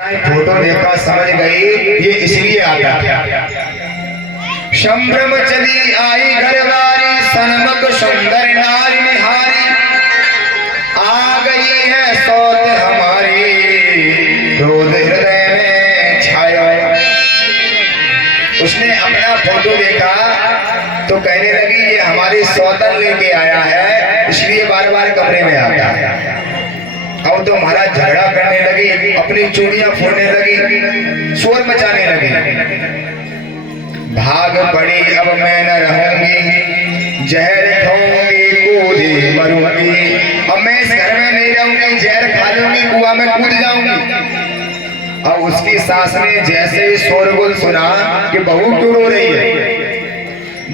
Photo देखा समझ गई ये इसलिए आता था। संभ्रम चली आई घरवारी, सनमक सुंदर नारी निहारी, आ गई है सौत हमारी, क्रोध हृदय में छाया। उसने अपना फोटो देखा तो कहने लगी ये हमारी सौतन लेके आया है, इसलिए बार बार कमरे में आता है। अब तो महाराज झगड़ा करने लगी, अपनी चूड़ियां फोड़ने लगी, शोर मचाने लगी। भाग पड़ी अब मैं न रहूंगी, जहर खाऊंगी कूद मरूंगी। अब मैं इस घर में नहीं रहूंगी, जहर खा लूंगी, कुआं में कूद जाऊंगी। अब उसकी सास ने जैसे ही शोरगुल सुना कि बहू क्यों रो रही है,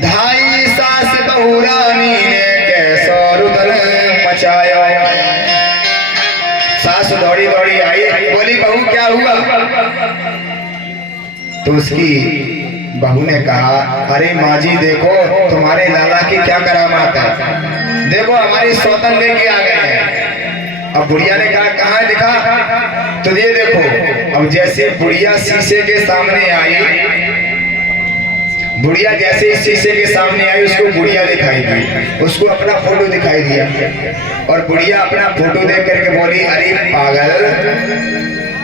धाई सास बहू रानी ने कैसा रुदन मचाया। सास दौड़ी दौड़ी आई, बोली बहू क्या हुआ? तो उसकी बहू ने कहा अरे माँ जी देखो तुम्हारे लाला की क्या करामात है, देखो हमारी सौतन लेके आ गए हैं। अब बुढ़िया ने कहा कहाँ दिखा? तो ये देखो। अब जैसे बुढ़िया शीशे के सामने आई, बुढ़िया जैसे शीशे के सामने आई, उसको बुढ़िया दिखाई दी, उसको अपना फोटो दिखाई दिया। और बुढ़िया अपना फोटो देख करके बोली अरे पागल,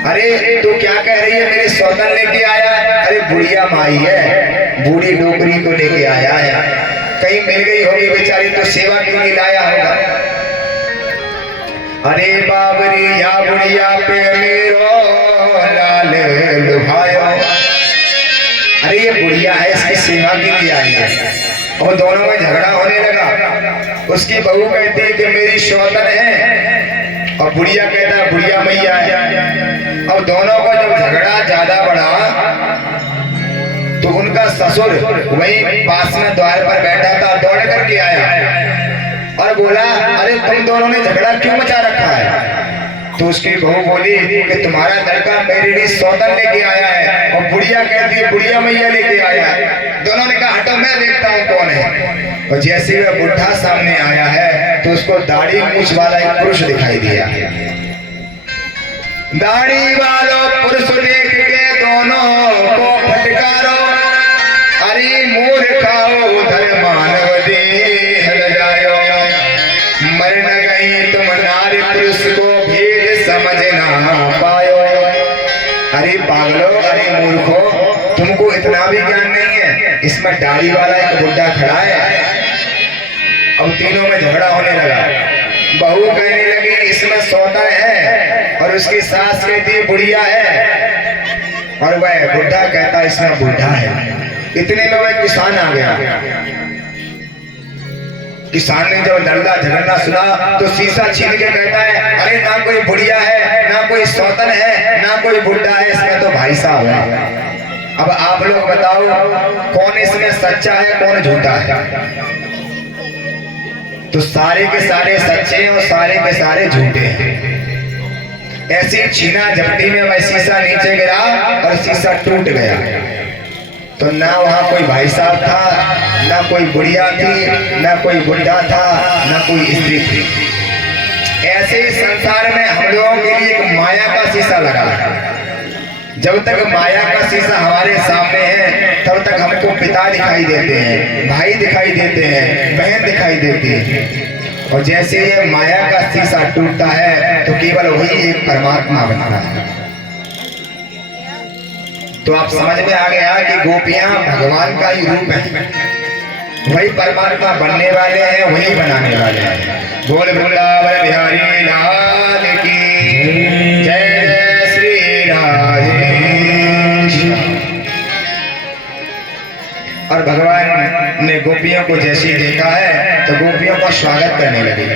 अरे तू क्या कह रही है, मेरी सौतन लेके आया? अरे बुढ़िया माई है, बूढ़ी डोकरी को लेके आया है, कहीं मिल गई होगी बेचारी तो सेवा क्यों नहीं लाया होगा। अरे बाबरी या बुढ़िया पे मेरो लाल लुभायो, अरे ये बुढ़िया है इसकी सेवा के लिए आई है। और दोनों में झगड़ा होने लगा। उसकी बहू कहती है कि मेरी सौतन है, और बुढ़िया कहता है बुढ़िया मैया है। और दोनों का जब झगड़ा ज्यादा बढ़ा तो उनका ससुर वहीं पास में द्वार पर बैठा था, दौड़ करके आया और बोला अरे तुम दोनों ने झगड़ा क्यों मचा रखा है? तो उसकी बहू बोली कि तुम्हारा लड़का मेरे लिए सौतन लेके आया है, और बुढ़िया कहती है बुढ़िया मैया लेके आया है। दोनों ने कहा हटो मैं देखता हूँ कौन है। और जैसे वह बुढ़ा सामने आया है तो उसको दाढ़ी मूछ वाला एक पुरुष दिखाई दिया। दाढ़ी वालों पुरुष देख के दोनों को फटकारो, अरे मूर्खाओ उधर मानव देह लगायो, मर न गई तुम नारी पुरुष को समझ ना पायो। अरे पागलो, अरे मूर्खो, तुमको इतना भी ज्ञान नहीं है। इसमें दाढ़ी वाला एक बुड्ढा खड़ा है। अब तीनों में झगड़ा होने लगा। बहू कहने लगी इसमें सौतन है, और उसकी सास कहती है बुढ़िया है, और वह बुढ़ा कहता इसमें बुढ़ा है। इतने में वह किसान आ गया। किसान ने जब लड़का झगड़ना सुना तो शीशा छीन के कहता है अरे ना कोई बुढ़िया है, ना कोई सौतन है, ना कोई बुढ़ा है, इसमें तो भाई साहब है। अब आप लोग बताओ कौन इसमें सच्चा है, कौन झूठा है? तो सारे के सारे सच्चे और सारे के सारे झूठे हैं। ऐसी छीना झपटी में वह शीशा नीचे गिरा और शीशा टूट गया। तो ना वहाँ कोई भाई साहब था, ना कोई बुढ़िया थी, ना कोई बुढ़ा था, ना कोई स्त्री थी। ऐसे ही संसार में हम लोगों के लिए एक माया का शीशा लगा है। जब तक माया का शीशा हमारे सामने है तब तक हमको पिता दिखाई देते हैं, भाई दिखाई देते हैं, बहन दिखाई देती है। और जैसे ये माया का शीशा टूटता है तो केवल वही एक परमात्मा बनता है। तो आप समझ में आ गया कि गोपियां भगवान का ही रूप है, वही परमात्मा बनने वाले हैं, वही बनाने वाले हैं। बोल वृंदावन बिहारी लाल की जय, जय श्री राधे। और भगवान ने गोपियों को जैसे देखा है तो गोपियों का स्वागत करने लगे।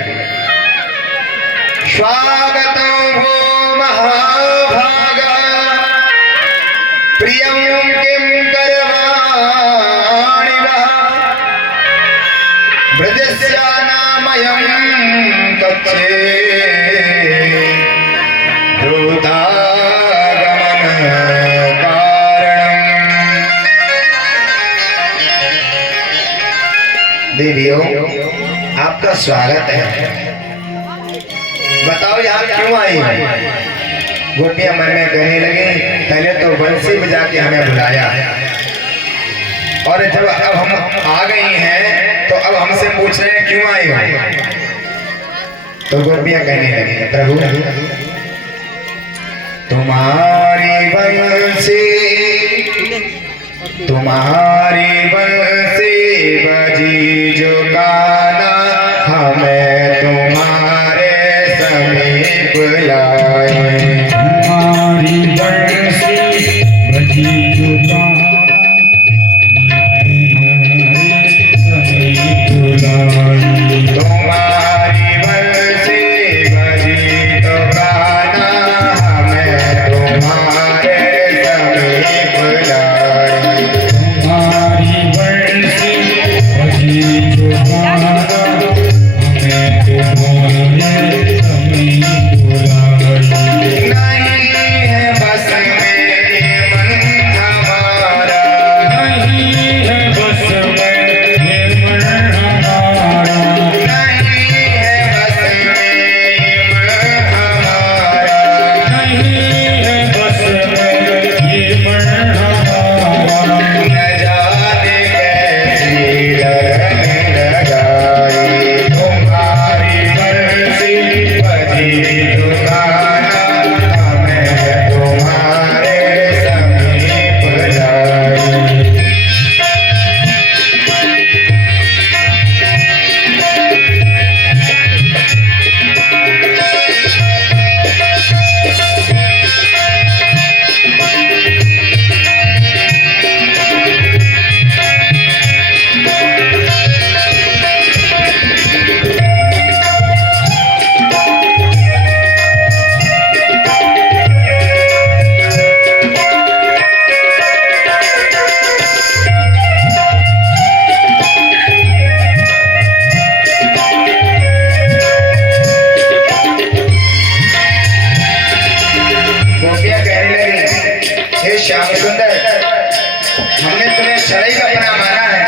स्वागतम हो महाभागा, प्रियं किं करवाणि वः, ब्रजस्यानामयं कच्छे भूतागमन कारणम्। देवियों आपका स्वागत है, बताओ यहाँ क्यों आई है? गोपियां मन में कहने लगी पहले तो बंसी बजा के हमें बुलाया और जब अब हम आ गई हैं तो अब हमसे पूछ रहे हैं क्यों आए हो। तो गोपियां कहने लगी प्रभु तुम्हारी बंसी बजी जो गाना हमें तुम्हारे समीप लाए। तुम्हारी बंसी बजी जो गाना समीप लाए। तुम्हारी बंसी बजी तो गाना हमें तुम्हारे समीप लाए। तुम्हारी बंसी बजी जो गाना हमें तुम्हारे समीप लाए। नहीं है बस में ये मन हमारा, नहीं है बस में ये मन हमारा। नहीं है बस में ये मन हमारा। नहीं है बस में ये मन हमारा। न जाने कैसी लगन लगाई तुम्हारी बंसी बजी तो गाना हमें तुम्हारे समीप लाई। गोपियां कहने लगी हे श्याम सुंदर हमने तुम्हें सदैव अपना माना है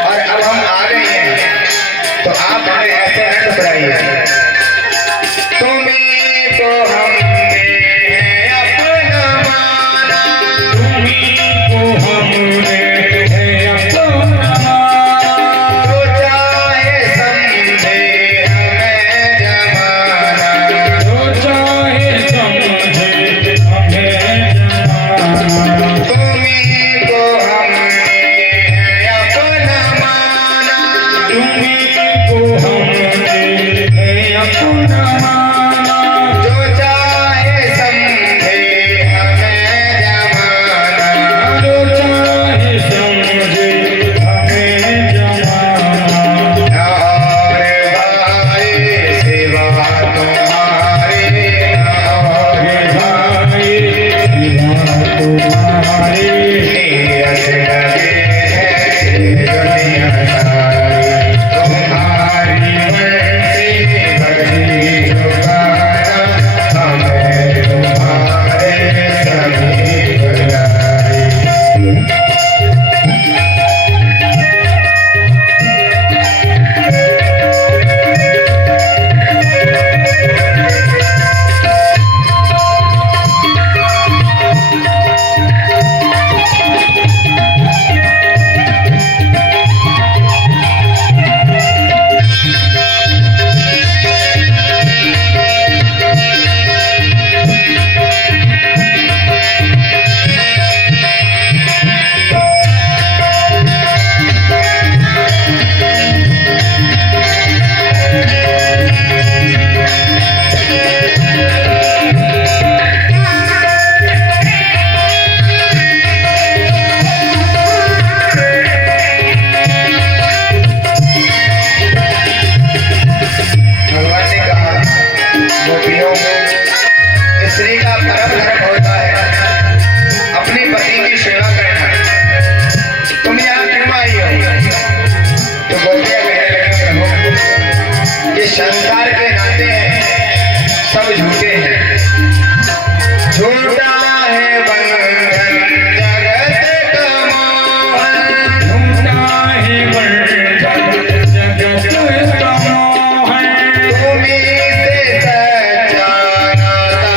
और अब हम आ गए हैं तो आप हमें ऐसे न ठुकराइए। तुम्हीं को हमने अपना माना, तुम्हीं को हमने अपना माना। जो चाहे समझे हमें जमाना। जो चाहे समझे हमें जमाना। तुम्हीं को हमने अपना माना, तुम्हीं को हमने अपना माना। जो चाहे समझे हमें जमाना। जो चाहे समझे हमें जमाना। और भाई सिवा तुम्हारे और भाई सिवा तुम्हारे नीरस लगे है दुनिया सारी। तुम्हारी बंसी बजी जो गाना हमें तुम्हारे समीप लाई। भगवान ने कहा गोपियों स्त्री का परम धर्म होता है अपने पति की सेवा करना। तुम यहाँ क्यों आई हो। तो गोपियां कहने लगी प्रभु ये संसार के नाते हैं सब झूठे हैं। झूठा है बंधन जगत का मोहन। झूठा है बंधन जगत का मोहन। तुम्हीं से सच्चा नाता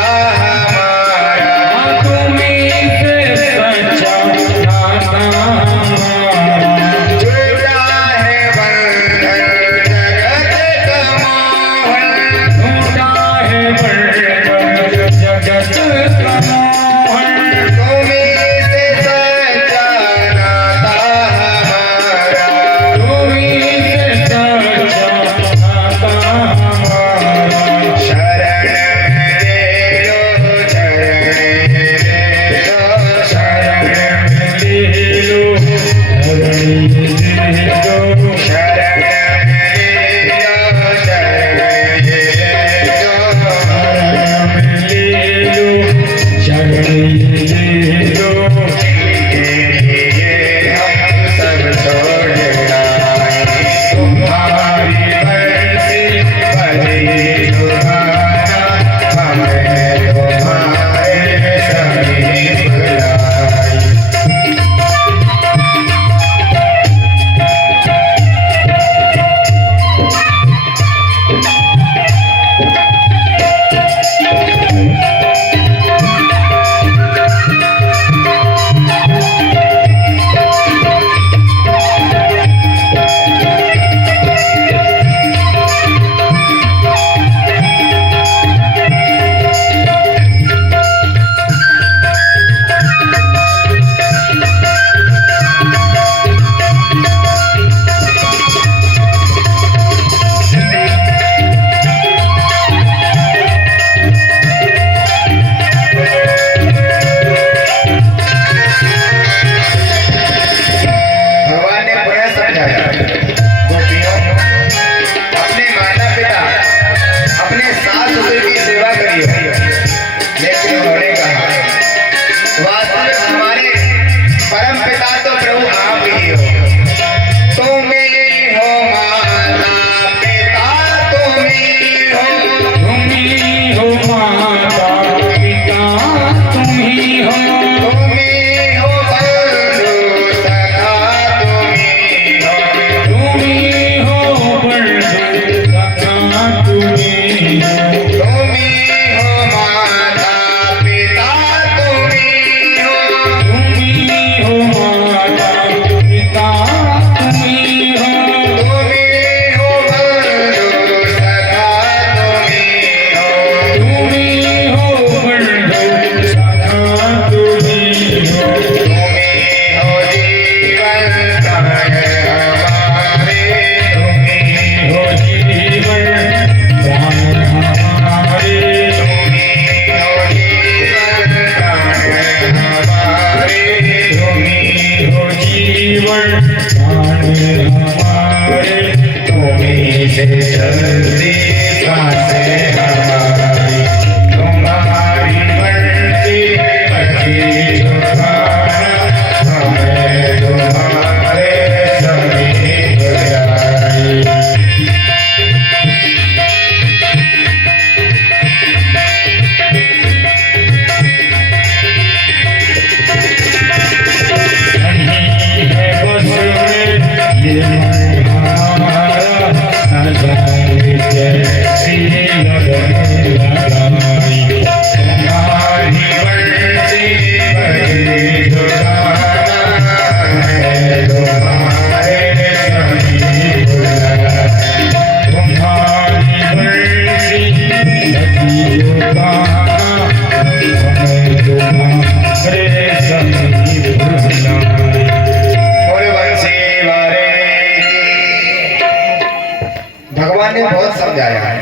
भगवान ने बहुत समझाया है,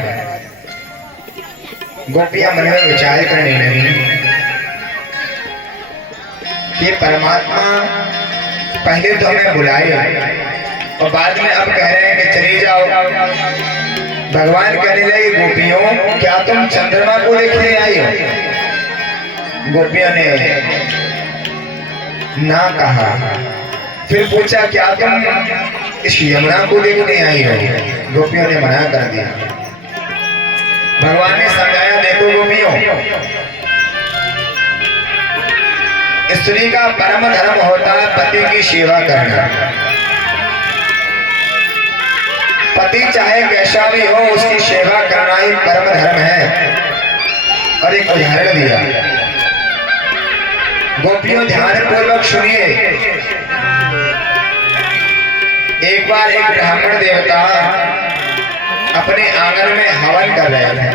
गोपियां मन में विचार करने लगी कि परमात्मा पहले तो हमें बुलाए और बाद में अब कह रहे हैं कि चली जाओ। भगवान कहने लगे, गोपियों क्या तुम चंद्रमा को देखने आई हो? गोपियों ने ना कहा। फिर पूछा, क्या तुम इस यमुना को देखने आई हो? गोपियों ने मना कर दिया। भगवान ने समझाया, देखो गोपियों, स्त्री का परम धर्म होता है पति की सेवा करना। पति चाहे कैसा भी हो, उसकी सेवा करना ही परम धर्म है। और एक उदाहरण दिया, गोपियों ध्यान पूर्वक सुनिए। एक बार एक ब्राह्मण देवता अपने आंगन में हवन कर रहे थे।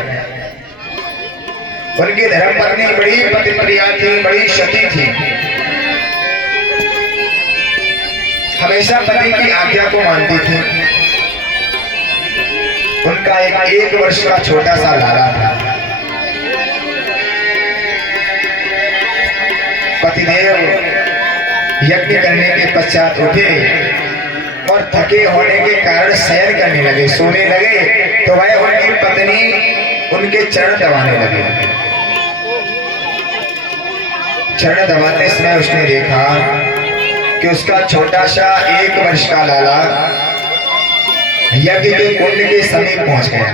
उनकी धर्मपत्नी बड़ी पतिप्रिया थी, बड़ी सती थी। हमेशा पति की आज्ञा को मानती थी। उनका एक वर्ष का छोटा सा लाला था। पतिदेव यज्ञ करने के पश्चात उठे और थके होने के कारण शयन करने लगे, सोने लगे, तो वह उनकी पत्नी उनके चरण दबाने लगे। चरण दबाते समय उसने देखा कि उसका छोटा सा 1 वर्ष का लाला यज्ञ के कुंड के समीप पहुंच गया।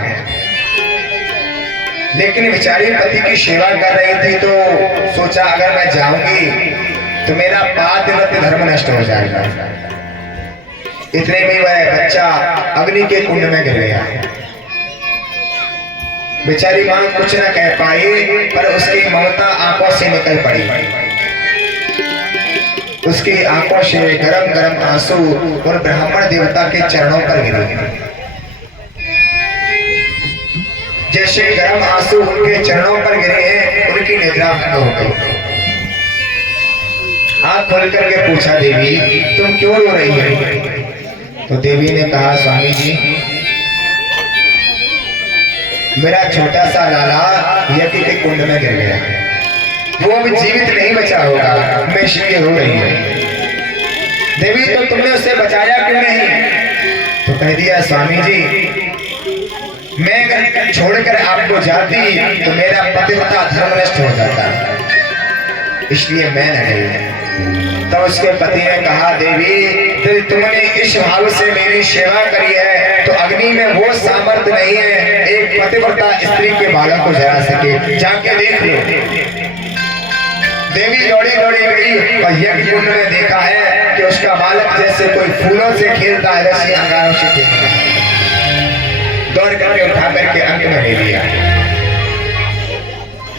लेकिन बेचारी पति की सेवा कर रही थी, तो सोचा अगर मैं जाऊंगी तो मेरा पातिव्रत्य धर्म नष्ट हो जाएगा। इतने में वह बच्चा अग्नि के कुंड में गिर गया। बेचारी मां कुछ न कह पाई, पर उसकी ममता आंखों से निकल पड़ी। उसकी आंखों से गरम गरम आंसू और ब्राह्मण देवता के चरणों पर गिरे। जैसे गरम आंसू उनके चरणों पर गिरे हैं, उनकी निद्रा भंग हो गई। आंख खोल करके पूछा, देवी तुम क्यों रो रही हो? तो देवी ने कहा, स्वामी जी मेरा छोटा सा लाला यज्ञ के कुंड में गिर गया, वो अब जीवित नहीं बचा होगा, मैं इसलिए रो रही हूँ। देवी तो तुमने उसे बचाया क्यों नहीं? तो कह दिया, स्वामी जी मैं अगर छोड़कर आपको जाती तो मेरा पतिव्रता धर्म नष्ट हो जाता, इसलिए मैं न गई। तो उसके पति ने कहा, देवी तुमने इस भाव से मेरी सेवा करी है, तो अग्नि में वो सामर्थ्य नहीं है एक पतिव्रता स्त्री के बालक को जला सके, जाके देख लो। देवी दौड़ी दौड़ी गई और यज्ञ कुंड में देखा है कि उसका बालक जैसे कोई फूलों से खेलता है, वैसे अंगारों से खेलता है। दौड़ करके उठा करके अंग में ले लिया।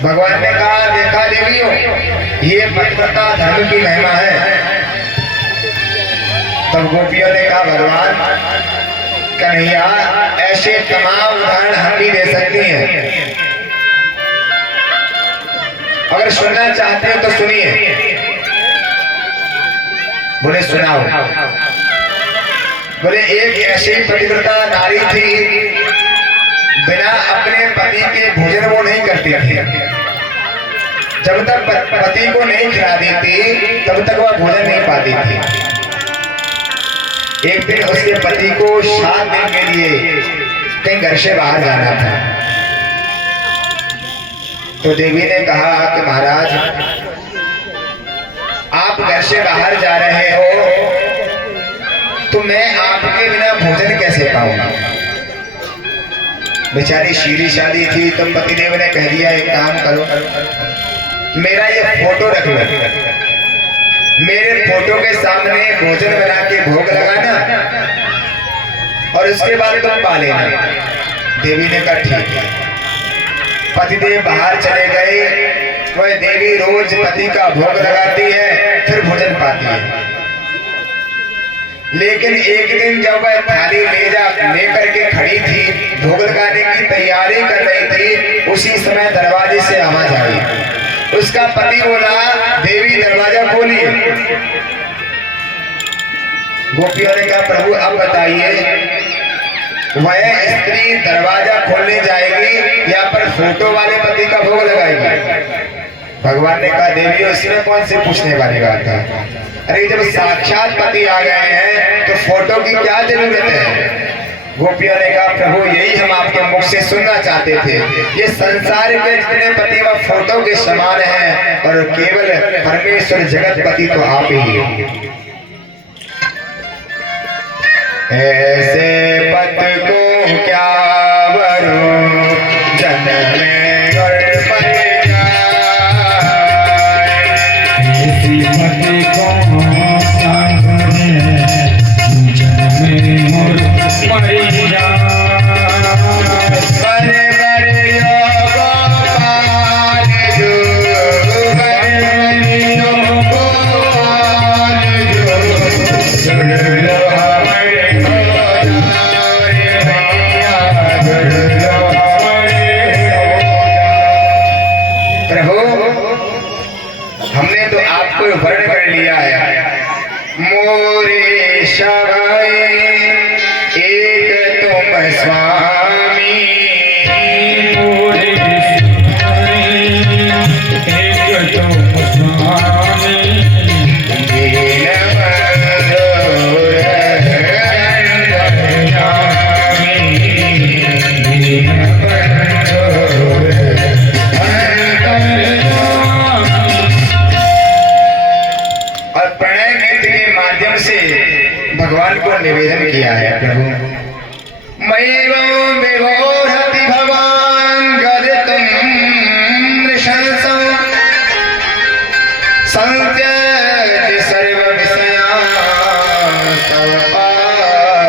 भगवान ने कहा, देखा देवियों, ये पतिव्रता धर्म की महिमा है। तब गोपियों ने कहा, भगवान कन्हैया ऐसे तमाम उदाहरण हम भी दे सकती हैं, अगर सुनना चाहते हो तो सुनिए। बोले सुनाओ। बोले एक ऐसी पतिव्रता नारी थी, बिना अपने पति के भोजन वो नहीं करती थी। जब तक पति को नहीं खिला देती तब तक वह भोजन नहीं पाती थी। एक दिन उसके पति को 7 दिन के लिए कहीं घर से बाहर जाना था। तो देवी ने कहा कि महाराज आप घर से बाहर जा रहे हो, तो मैं आपके बिना भोजन कैसे पाऊंगा? बेचारी सीधी शादी थी, तो पतिदेव ने कह दिया, एक काम करो, मेरा ये फोटो रख लो, मेरे फोटो के सामने भोजन बना के भोग लगाना और उसके बाद तुम पा लेना। देवी ने कहा ठीक है। पतिदेव बाहर चले गए। वह देवी रोज पति का भोग लगाती है, फिर भोजन पाती है। लेकिन एक दिन जब वह थाली लेकर के खड़ी थी, भोग लगाने की तैयारी कर रही थी, उसी समय दरवाजे से आवाज आई। उसका पति बोला, देवी दरवाजा खोलिए। गोपियों ने कहा, प्रभु अब बताइए, वह स्त्री दरवाजा खोलने जाएगी या पर फोटो वाले पति का भोग लगाएगी? भगवान ने कहा, देवी इसमें कौन से पूछने वाली बात है? अरे जब साक्षात पति आ गए हैं तो फोटो की क्या जरूरत है? गोपियों ने कहा, प्रभु यही हम आपके मुख से सुनना चाहते थे। ये संसार के जितने पति वह फोटो के समान हैं और केवल परमेश्वर जगत पति तो आप ही हैं। ऐसे पत को क्या वरू जन्म में गड़बड़ आपको वर्ण कर लिया है। मोरे शबई एक तुम स्वामी, मोरे एक तुम स्वामी, दीन बंधुर अंतर्यामी, दीन बंधुर अंतर्यामी। और प्रणय गीत के माध्यम से भगवान को निवेदन किया है। प्रभु मैवं विभोरति भवान् गदितुं नृशंसं संत्यज्य सर्वविषयान् तव पादमूलम्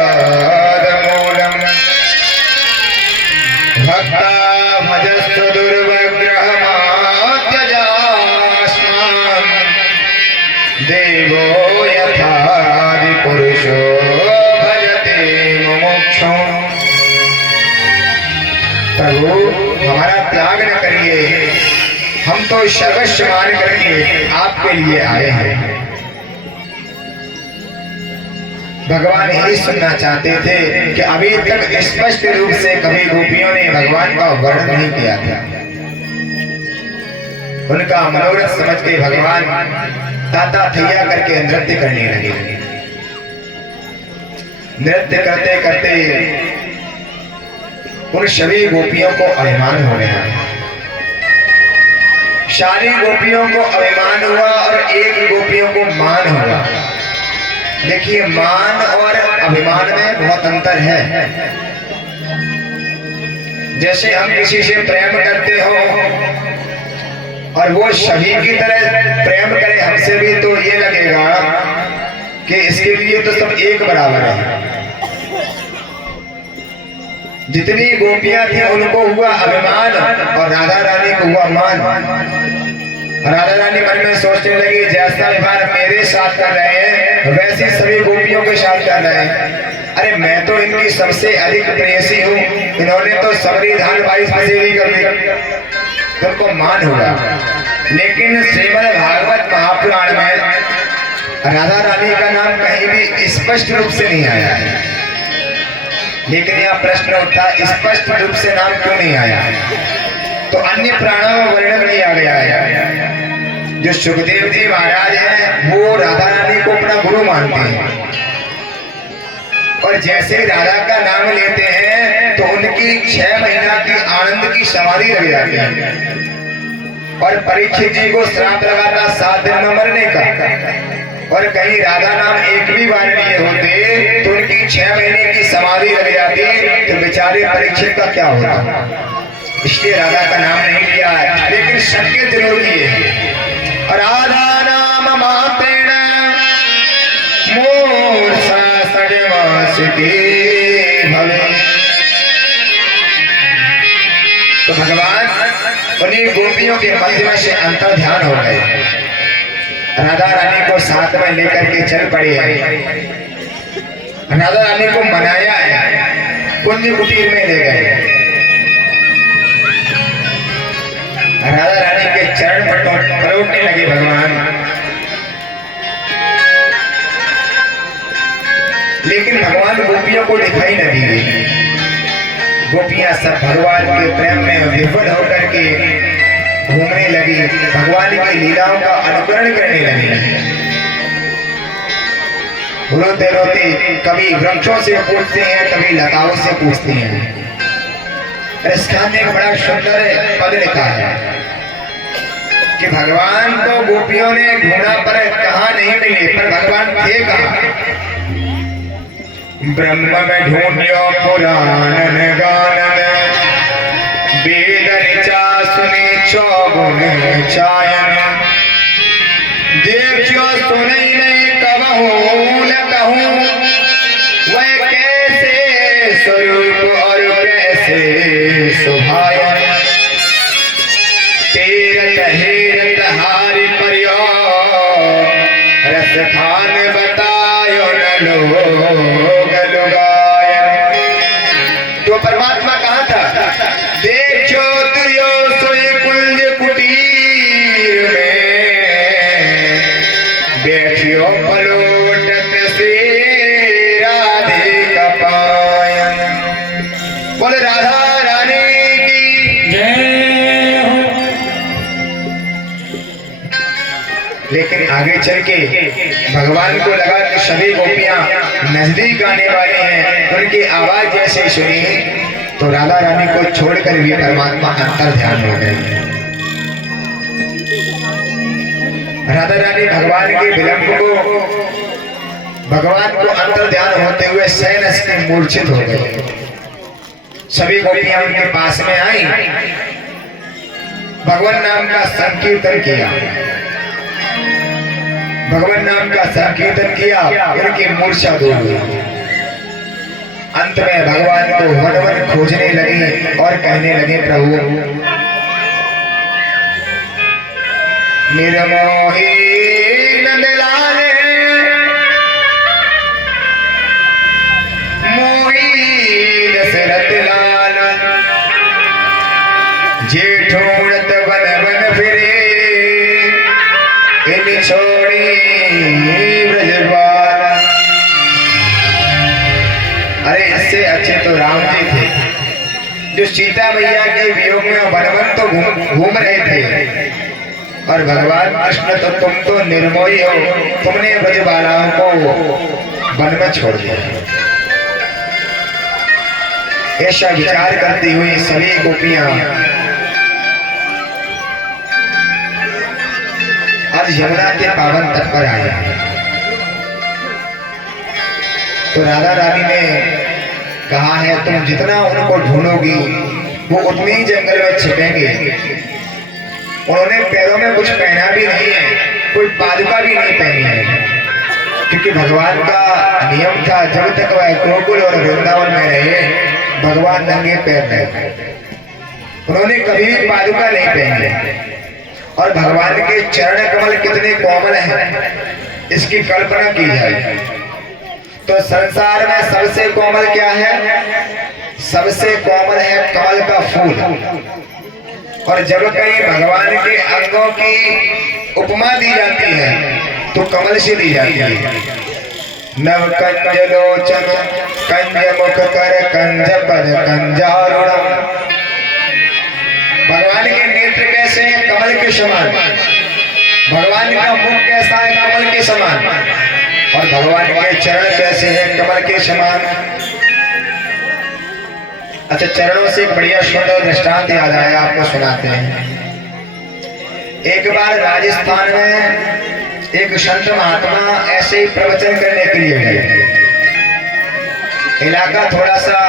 भक्ता भजस्व दुर्वग्रहमात्यजास्मान् देवो यथादि पुरुषो भजते मुमुक्षुं। प्रभु हमारा त्याग न करिए, हम तो सर्वस्व मान करके आपके लिए आए हैं। भगवान यही सुनना चाहते थे कि अभी तक स्पष्ट रूप से कभी गोपियों ने भगवान का वर्णन नहीं किया था। उनका मनोरथ समझ के भगवान ताता थैया करके नृत्य करने लगे। नृत्य करते करते उन सभी गोपियों को अभिमान हो गया। सारी गोपियों को अभिमान हुआ और एक गोपियों को मान हुआ। देखिए, मान और अभिमान में बहुत अंतर है। जैसे हम किसी से प्रेम करते हो और वो सभी की तरह प्रेम करे हमसे भी, तो ये लगेगा कि इसके लिए तो सब एक बराबर है। जितनी गोपियां थी उनको हुआ अभिमान और राधा रानी को हुआ मान। राधा रानी मन में सोचने लगी, जैसा व्यवहार मेरे साथ कर रहे हैं वैसे सभी गोपियों के साथ कर रहे हैं। अरे मैं तो इनकी सबसे अधिक प्रेयसी हूँ, इन्होंने तो सबरी धान 22 फसेरी कर दी, तुमको मान होगा। लेकिन श्रीमद् भागवत महापुराण में राधा रानी का नाम कहीं भी स्पष्ट रूप से नहीं आया है। लेकिन यह प्रश्न उठता, स्पष्ट रूप से नाम क्यों नहीं आया? तो अन्य प्राणों में वर्णन किया गया है। जो सुखदेव जी महाराज हैं वो राधा रानी को अपना गुरु मानते हैं, और जैसे ही राधा का नाम लेते हैं तो उनकी 6 महीना की आनंद की समाधि लग जाती है। और परीक्षित जी को श्राप लगा था 7 दिन में मरने का, और कहीं राधा नाम एक भी बार लिए होते तो उनकी 6 महीने की समाधि लग जाती, तो बेचारे परीक्षित का क्या होता। इसलिए राधा का नाम नहीं लिया है, लेकिन संकेत जरूर किए। राधा नाम मात्रेण मूर्छा सजमासिते भवे। तो भगवान उन्हीं गोपियों के मध्य में से अंतर ध्यान हो गए। राधा रानी को साथ में लेकर के चल पड़े। राधा रानी को मनाया है, पुण्य कुटीर में ले गए। राधा रानी के चरण पलटने लगे भगवान। लेकिन भगवान गोपियों को दिखाई न दिए। गोपियां सब भगवान के प्रेम में विफल होकर के घूमने लगी, भगवान की लीलाओं का अनुकरण करने लगी। रोते रोते कभी वृक्षों से पूछते हैं, कभी लताओं से पूछते हैं। इस गाने में एक बड़ा सुंदर पद लिखा है कि भगवान को गोपियों ने ढूंढा पर कहाँ नहीं मिले, पर भगवान थे कहाँ। ब्रह्म में ढूंढियो पुराण गानन, वेद ऋचा सुनी चौगुन चायन। देखियो सुनई नहीं कबहू न कहूँ, वह कैसे स्वरूप और कैसे सुभायन। तीरथ हेरत हारि परियो, रस खान बतायो न लोग लुगायन। तो परमात्मा कहाँ था? देखो तुयो सोई कुंज कुटीर में, यो पलोटत से राधे का पायन। बोले राधा रानी की। जय हो। लेकिन आगे चल के भगवान को लगा कि सभी गोपियां नजदीक आने वाली हैं, उनकी आवाज जैसे सुनी तो राधा रानी को छोड़कर भी परमात्मा अंतर ध्यान हो गए। राधा रानी भगवान के विलंब को, भगवान को अंतर ध्यान होते हुए सहनस के मूर्छित हो गए। सभी गोपियां उनके पास में आई, भगवान नाम का संकीर्तन किया, भगवान नाम का संकीर्तन किया, उनकी मूर्छा दूर हुई। अंत में भगवान को वन वन खोजने लगी और कहने लगे, प्रभु निर्मोही नंदलाल मोही दशरथ लाल, जेठोड़त वन वन फिरे इन छोड़ी ब्रजबाल। अरे इससे अच्छे तो राम जी थे, जो सीता मैया के वियोग में वन वन तो घूम रहे थे, और भगवान कृष्ण तो तुम तो निर्मोही हो, तुमने ब्रजबालाओं को वन में छोड़ दिया। ऐसा विचार करती हुई सभी गोपियां आज यमुना के पावन तट पर आई। तो राधा रानी ने कहा है, तुम जितना उनको ढूंढोगी वो उतने ही जंगल में छिपेंगे। उन्होंने पैरों में कुछ पहना भी नहीं है, कोई पादुका भी नहीं पहनी है, क्योंकि भगवान का नियम था जब तक वह गोकुल और वृंदावन में रहे भगवान नंगे पैर रहे। उन्होंने कभी भी पादुका नहीं पहनी है। और भगवान के चरण कमल कितने कोमल हैं, इसकी कल्पना की जाए तो संसार में सबसे कोमल क्या है? सबसे कोमल है कमल का फूल। और जब कहीं भगवान के अंगों की उपमा दी जाती है तो कमल से दी जाती है। नव कंज लोचन कंज मुख कर कंज पद कंजारुणम। भगवान के नेत्र कैसे हैं? कमल के समान। भगवान का मुख कैसा है? कमल के समान। और भगवान के चरण कैसे हैं? कमल के समान। अच्छा, चरणों से एक बढ़िया सुंदर दृष्टांत याद आया, आपको सुनाते हैं। एक बार राजस्थान में एक संत महात्मा ऐसे ही प्रवचन करने के लिए गए। इलाका थोड़ा सा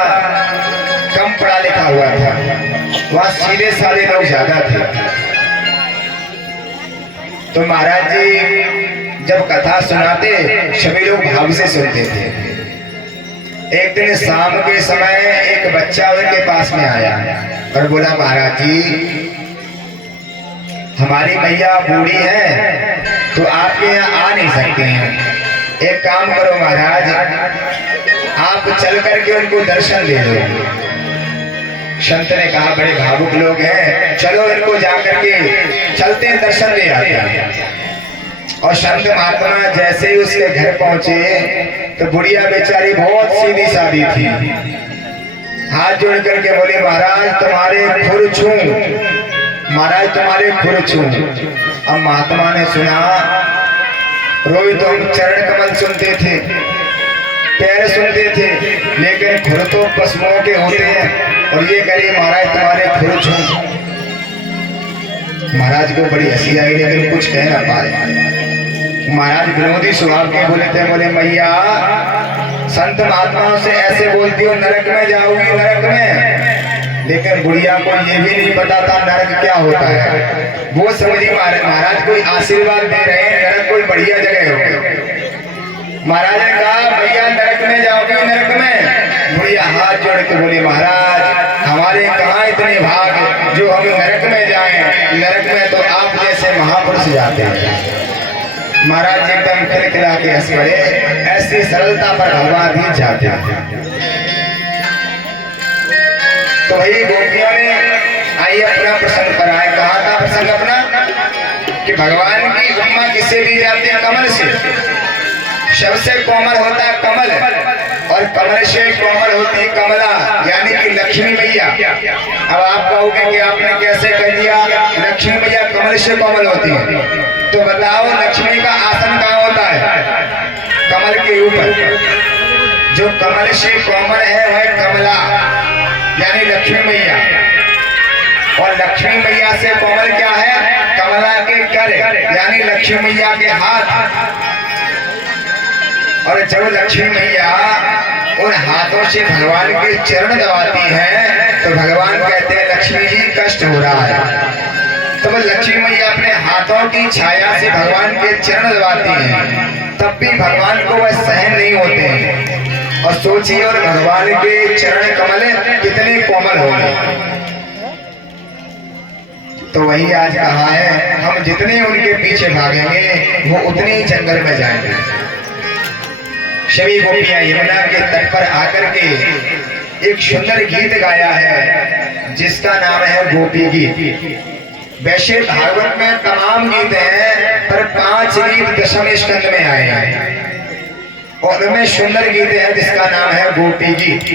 कम पढ़ा लिखा हुआ था, वहां सीधे साधे लोग ज्यादा थे। तो महाराज जी जब कथा सुनाते सभी लोग भाव से सुनते थे। एक दिन शाम के समय एक बच्चा उनके पास में आया और बोला, महाराज जी हमारी मैया बूढ़ी है तो आपके यहाँ आ नहीं सकते हैं, एक काम करो महाराज, आप चल करके उनको दर्शन दे दो। संत ने कहा, बड़े भावुक लोग हैं, चलो इनको जाकर के चलते हैं, दर्शन ले आते हैं। और संत महात्मा जैसे ही उसके घर पहुंचे तो बुढ़िया बेचारी बहुत सीधी सादी थी, हाथ जोड़ करके बोले, महाराज तुम्हारे खुर छूं, महाराज तुम्हारे खुर छूं। अब महात्मा ने सुना, रोज तो हम चरण कमल सुनते थे, पैर सुनते थे, लेकिन खुर तो पशुओं के होते हैं, और ये करिए महाराज तुम्हारे खुर छूं। महाराज को बड़ी हंसी आई, लेकिन कुछ कह ना पाए। महाराज विनोदी स्वभाव के बोले थे, बोले मैया संत महात्माओं से ऐसे बोलती हो नरक में जाओगी, नरक में। लेकिन बुढ़िया को ये भी नहीं पता था नरक क्या होता है। वो समझी महाराज कोई आशीर्वाद दे रहे हैं, नरक कोई बढ़िया जगह होगी। महाराज ने कहा, भैया नरक में जाओगी, नरक में। बुढ़िया हाथ जोड़ के बोली, महाराज हमारे कहाँ इतने भाग जो हम नरक में जाएं, नरक में तो आप जैसे महापुरुष जाते हैं। महाराज एकदम खिलखिला के हंस पड़े, ऐसी सरलता पर भगवान ही जाते हैं। तो वही गोपियों ने आइए अपना प्रसंग पर आए। कहा था प्रसंग अपना? कि भगवान की उपमा किससे दी जाती है? कमल से। सबसे कोमल होता है कमल, और कमल से कोमल होती है कमला, यानी कि लक्ष्मी मैया। अब आप कहोगे कि आपने कैसे कह दिया लक्ष्मी मैया कमल से कोमल होती है? तो बताओ लक्ष्मी का आसन कहाँ होता है? कमल के ऊपर। जो कमल से कोमल है वह कमला यानी लक्ष्मी मैया, और लक्ष्मी मैया से कोमल क्या है? कमला के कर यानी लक्ष्मी मैया के हाथ। और जब लक्ष्मी मैया उन हाथों से भगवान के चरण दबाती हैं तो भगवान कहते हैं लक्ष्मी जी कष्ट हो रहा है। तब लक्ष्मी मैया अपने हाथों की छाया से भगवान के चरण दबाती हैं, तब भी भगवान को वह सहन नहीं होते हैं। और सोचिए और भगवान के चरण कमल कितने कोमल होंगे। तो वही आज कहा है, हम जितने उनके पीछे भागेंगे वो उतने ही जंगल में जाएंगे। सभी गोपियां यमुना के तट पर आकर के एक सुंदर गीत गाया है जिसका नाम है गोपी गीत। वैसे भागवत में तमाम गीत हैं, पर 5 गीत दशम स्कंद में आए हैं, और उनमें सुंदर गीत है जिसका नाम है गोपी गीत।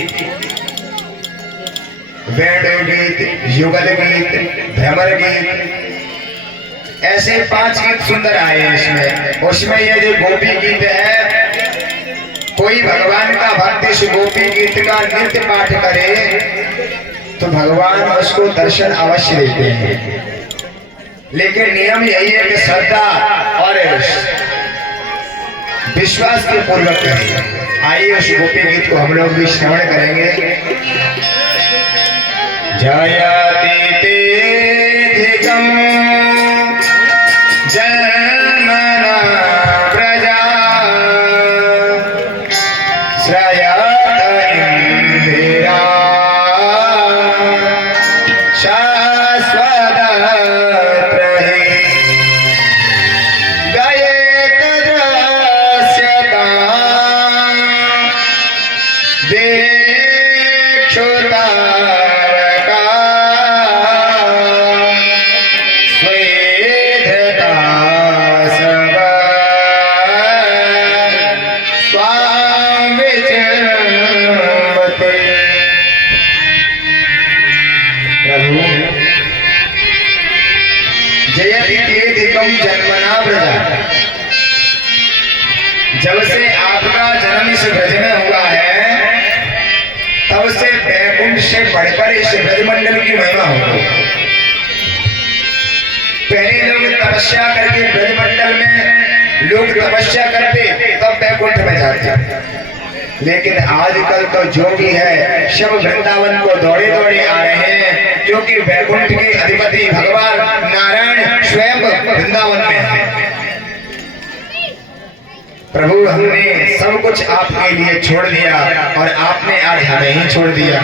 वेणु गीत, युगल गीत, भ्रमर गीत, ऐसे 5 गीत सुंदर आए हैं इसमें। उसमें ये जो गोपी गीत है, कोई भगवान का भक्त इस गोपी गीत का नित्य पाठ करे तो भगवान उसको दर्शन अवश्य देते हैं। लेकिन नियम यही है कि श्रद्धा और विश्वास के पूर्वक करें। आइए उस गोपी गीत को हम लोग भी श्रवण करेंगे। जयति तेधिकं जन्मना प्रजा श्रयत इंदिरा शाश्वत त्रहि गयेत दृश्यता देक्षुता जन्मना प्रजा। जब से आपका जन्म इस ब्रज में हुआ है तब से बैकुंठ से बढ़कर इस ब्रजमंडल की महिमा होगी। पहले लोग तपस्या करके ब्रजमंडल में लोग तपस्या करते तब बैकुंठ में जाते, लेकिन आजकल तो जो भी है सब वृंदावन को दौड़े दौड़े आ रहे हैं, क्योंकि वैकुंठ के अधिपति भगवान नारायण स्वयं वृंदावन में है। प्रभु हमने सब कुछ आपके लिए छोड़ दिया और आपने आज हमें ही छोड़ दिया।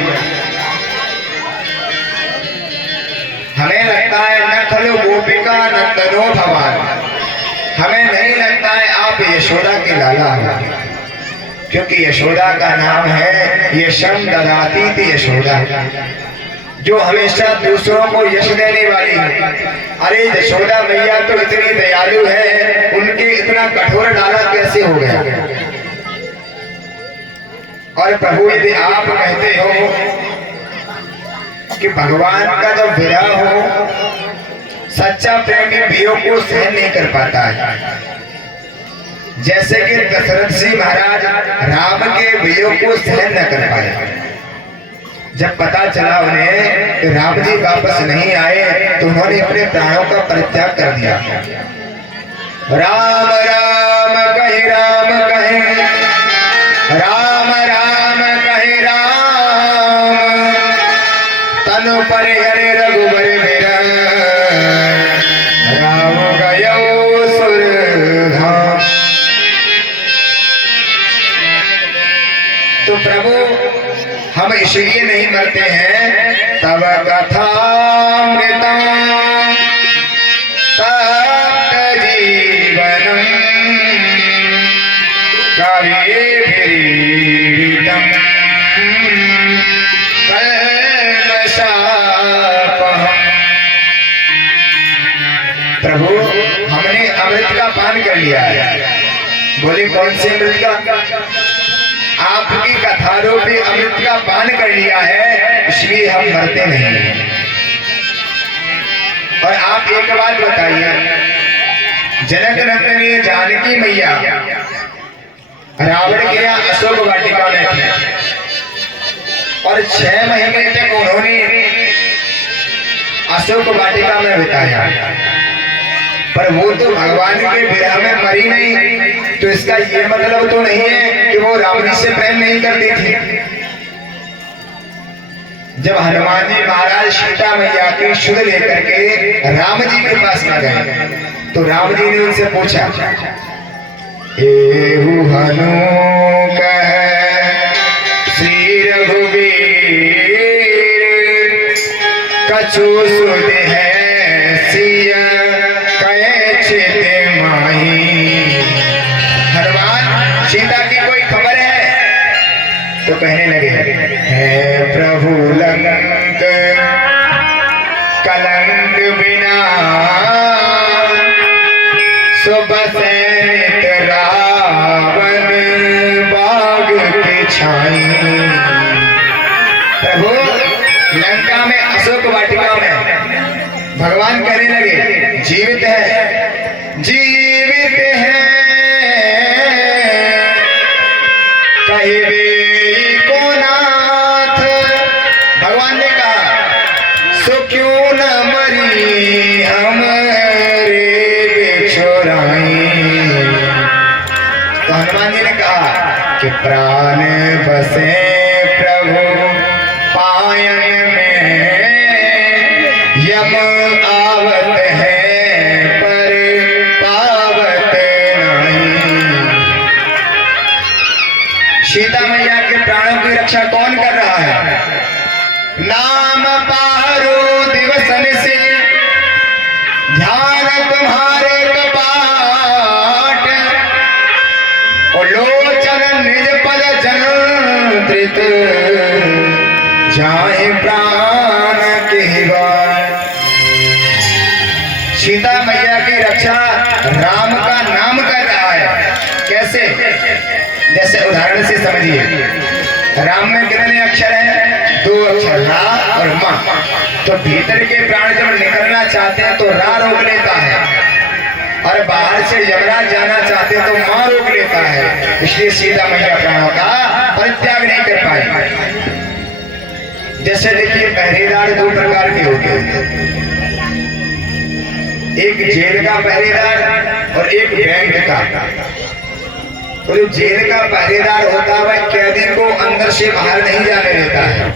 हमें लगता है न खलु गोपिका नंदनो भगवान, हमें नहीं लगता है आप यशोदा के लाला हो, क्योंकि यशोदा का नाम है यशम ददाती थी यशोदा, जो हमेशा दूसरों को यश देने वाली है। अरे यशोदा मैया तो इतनी दयालु है, उनके इतना कठोर डाला कैसे हो गया? और प्रभु यदि आप कहते हो कि भगवान का जब विरह हो, सच्चा प्रेमी वियोग को सहन नहीं कर पाता है। जैसे कि दशरथ जी महाराज राम के वियोग को सहन न कर पाए। जब पता चला उन्हें कि राम जी वापस नहीं आए तो उन्होंने अपने प्राणों का परित्याग कर दिया। राम राम कहे राम कहे, राम राम कहे राम, तनु पर हरे रघुबर मेरा, राम गयो सुरधाम। तो प्रभु हम इसलिए नहीं मरते हैं, तब कथामृतम तप्त जीवनम कविभिरीडितम कल्मषापहम्। प्रभु अमृत का पान कर लिया है। बोले कौन से अमृत का? आपकी कथा रूपी अमृत का पान कर लिया है, इसलिए हम मरते नहीं। और आप एक बात बताइए, जनक नंदनी जानकी मैया रावण के यहाँ अशोक वाटिका में थी और 6 महीने तक उन्होंने अशोक वाटिका में बिताया, पर वो तो भगवान के विरह में मरी नहीं, तो इसका ये मतलब तो नहीं है कि वो राम जी से प्रेम नहीं करती थी। जब हनुमान जी महाराज सीता मैया की शुद्ध लेकर के राम जी के पास न गए, तो राम जी ने उनसे पूछा, एहु हनु कह श्री रघुवीर कछु सुध है सिया कहे छित माही। हनुमान, सीता की कोई खबर है? तो कहने लगे, है प्रभु लंक कलंक बिना सुबसैनित रावण बाग की छाई। प्रभु, लंका में अशोक वाटिका में भगवान कहने लगे, जीवित है, जीवित है कहिबे को नाथ। भगवान ने कहा, सो क्यों न मरी हमारे बिछोराई। तो हनुमान जी ने कहा कि प्राण बसे प्रभु पायन में, यम आवत है पर पावत नहीं। सीता मैया के प्राणों की रक्षा कौन कर रहा है? नाम पारो दिवसन से ध्यान तुम्हारे कपाट, और लोचन निज पद जनित जाए प्राण के बाण। सीता मैया की रक्षा राम का नाम कर रहा है। कैसे? जैसे उदाहरण से समझिए, राम में कितने अक्षर हैं? 2 अक्षर, रा और मा। तो भीतर के प्राण जब निकलना चाहते हैं तो रा रोक लेता है, और बाहर से यमराज जाना चाहते हैं तो मां रोक लेता है। इसलिए सीता मैया प्राणों का परित्याग नहीं कर पाई। जैसे देखिए, पहरेदार 2 प्रकार के होते हैं, एक जेल का पहरेदार और एक बैंक का। तो जो जेल का पहरेदार होता है वह कैदी को अंदर से बाहर नहीं जाने देता है।